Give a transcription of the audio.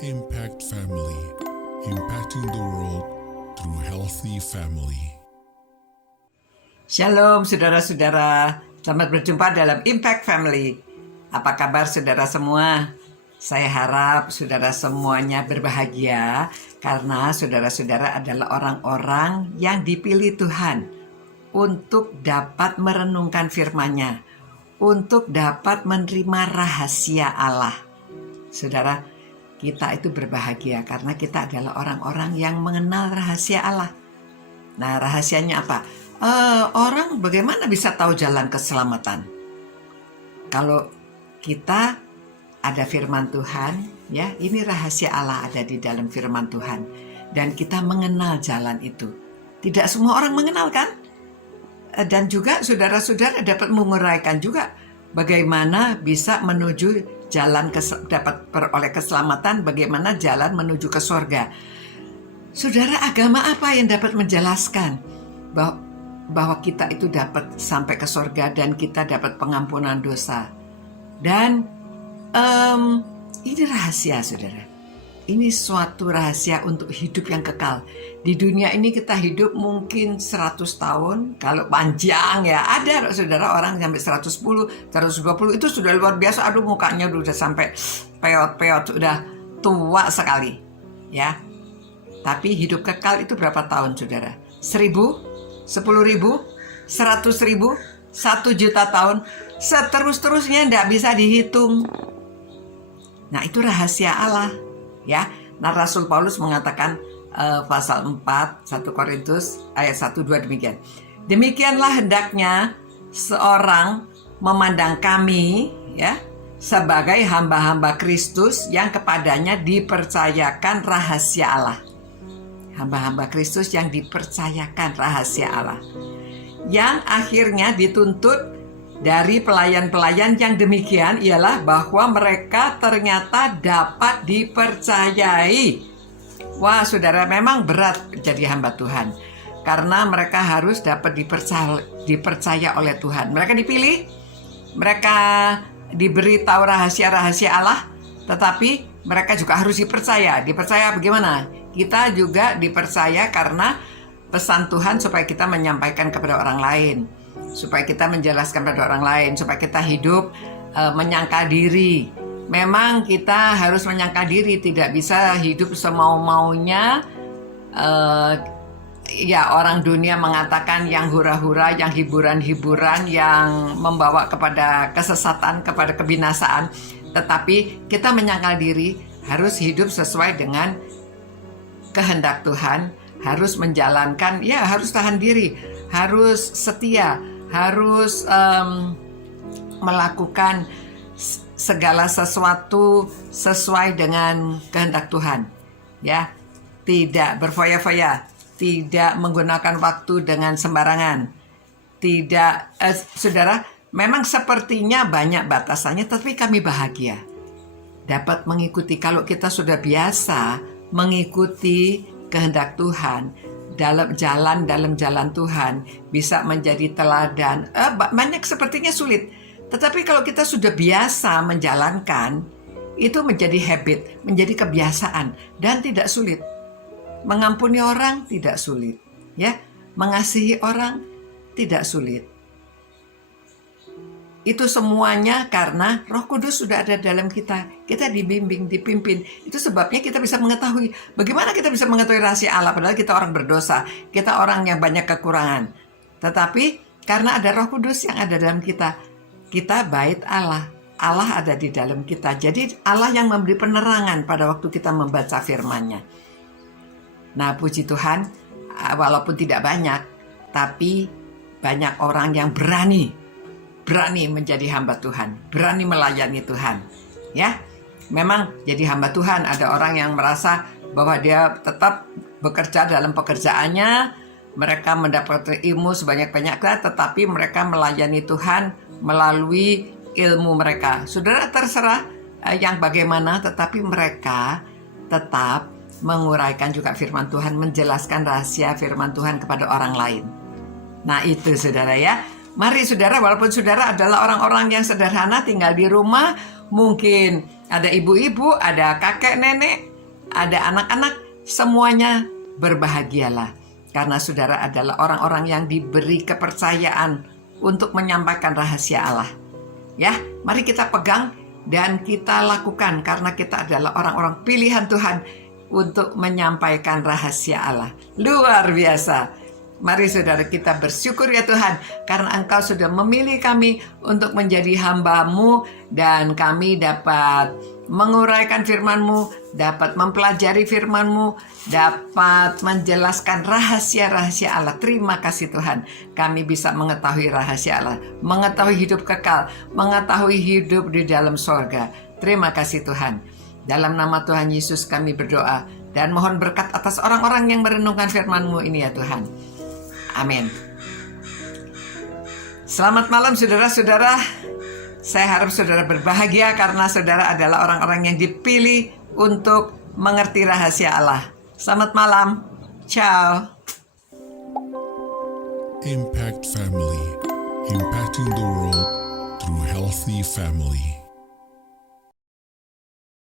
Impact Family, impacting the world through healthy family. Shalom saudara-saudara, selamat berjumpa dalam Impact Family. Apa kabar saudara semua? Saya harap saudara semuanya berbahagia karena saudara-saudara adalah orang-orang yang dipilih Tuhan untuk dapat merenungkan firman-Nya, untuk dapat menerima rahasia Allah. Saudara, kita itu berbahagia karena kita adalah orang-orang yang mengenal rahasia Allah. Nah, rahasianya apa? Orang bagaimana bisa tahu jalan keselamatan? Kalau kita ada firman Tuhan, ya, ini rahasia Allah ada di dalam firman Tuhan, dan kita mengenal jalan itu. Tidak semua orang mengenal, kan? Dan juga saudara-saudara dapat menguraikan juga bagaimana bisa menuju jalan dapat peroleh keselamatan, bagaimana jalan menuju ke surga. Saudara, agama apa yang dapat menjelaskan bahwa kita itu dapat sampai ke surga dan kita dapat pengampunan dosa? Dan ini rahasia, saudara. Ini suatu rahasia untuk hidup yang kekal. Di dunia ini kita hidup mungkin 100 tahun. Kalau panjang ya, ada saudara orang sampai 110, 120 itu sudah luar biasa. Aduh, mukanya udah sampai peot-peot, sudah tua sekali. Ya. Tapi hidup kekal itu berapa tahun, saudara? 1000, 10.000, 100.000, 1 juta tahun. Seterus-terusnya tidak bisa dihitung. Nah, itu rahasia Allah. Ya, nah Rasul Paulus mengatakan pasal 4 1 Korintus ayat 1-2 demikian. Demikianlah hendaknya seorang memandang kami, ya, sebagai hamba-hamba Kristus yang kepadanya dipercayakan rahasia Allah. Hamba-hamba Kristus yang dipercayakan rahasia Allah, yang akhirnya dituntut dari pelayan-pelayan yang demikian ialah bahwa mereka ternyata dapat dipercayai. Wah, saudara, memang berat jadi hamba Tuhan karena mereka harus dapat dipercaya oleh Tuhan. Mereka dipilih, mereka diberi tahu rahasia-rahasia Allah, tetapi mereka juga harus dipercaya. Dipercaya bagaimana? Kita juga dipercaya karena pesan Tuhan supaya kita menyampaikan kepada orang lain, supaya kita menjelaskan pada orang lain, supaya kita hidup menyangka diri. Memang kita harus menyangka diri, tidak bisa hidup semau-maunya. Ya, orang dunia mengatakan yang hura-hura, yang hiburan-hiburan, yang membawa kepada kesesatan, kepada kebinasaan. Tetapi kita menyangkal diri, harus hidup sesuai dengan kehendak Tuhan, harus menjalankan, ya harus tahan diri, harus setia, harus melakukan segala sesuatu sesuai dengan kehendak Tuhan, ya, tidak berfoya-foya, tidak menggunakan waktu dengan sembarangan, tidak, saudara, memang sepertinya banyak batasannya, tapi kami bahagia dapat mengikuti. Kalau kita sudah biasa mengikuti kehendak Tuhan, dalam jalan Tuhan, bisa menjadi teladan. Banyak sepertinya sulit, tetapi kalau kita sudah biasa menjalankan, itu menjadi habit, menjadi kebiasaan, dan tidak sulit. Mengampuni orang tidak sulit, ya, mengasihi orang tidak sulit. Itu semuanya karena Roh Kudus sudah ada dalam kita. Kita dibimbing, dipimpin. Itu sebabnya kita bisa mengetahui. Bagaimana kita bisa mengetahui rahasia Allah? Padahal kita orang berdosa. Kita orang yang banyak kekurangan. Tetapi karena ada Roh Kudus yang ada dalam kita, kita bait Allah. Allah ada di dalam kita. Jadi Allah yang memberi penerangan pada waktu kita membaca firman-Nya. Nah, puji Tuhan, walaupun tidak banyak, tapi banyak orang yang berani menjadi hamba Tuhan, berani melayani Tuhan, ya. Memang jadi hamba Tuhan, ada orang yang merasa bahwa dia tetap bekerja dalam pekerjaannya, mereka mendapat ilmu sebanyak-banyaknya, tetapi mereka melayani Tuhan melalui ilmu mereka. Saudara, terserah yang bagaimana, tetapi mereka tetap menguraikan juga firman Tuhan, menjelaskan rahasia firman Tuhan kepada orang lain. Nah, itu saudara, ya. Mari saudara, walaupun saudara adalah orang-orang yang sederhana tinggal di rumah, mungkin ada ibu-ibu, ada kakek nenek, ada anak-anak, semuanya berbahagialah. Karena saudara adalah orang-orang yang diberi kepercayaan untuk menyampaikan rahasia Allah. Ya, mari kita pegang dan kita lakukan karena kita adalah orang-orang pilihan Tuhan untuk menyampaikan rahasia Allah. Luar biasa. Mari saudara kita bersyukur ya Tuhan karena Engkau sudah memilih kami untuk menjadi hamba-Mu dan kami dapat menguraikan firman-Mu, dapat mempelajari firman-Mu, dapat menjelaskan rahasia-rahasia Allah. Terima kasih Tuhan, kami bisa mengetahui rahasia Allah, mengetahui hidup kekal, mengetahui hidup di dalam sorga. Terima kasih Tuhan. Dalam nama Tuhan Yesus kami berdoa dan mohon berkat atas orang-orang yang merenungkan firman-Mu ini ya Tuhan. Amin. Selamat malam saudara-saudara. Saya harap saudara berbahagia karena saudara adalah orang-orang yang dipilih untuk mengerti rahasia Allah. Selamat malam. Ciao. Impact Family, impacting the world through healthy family.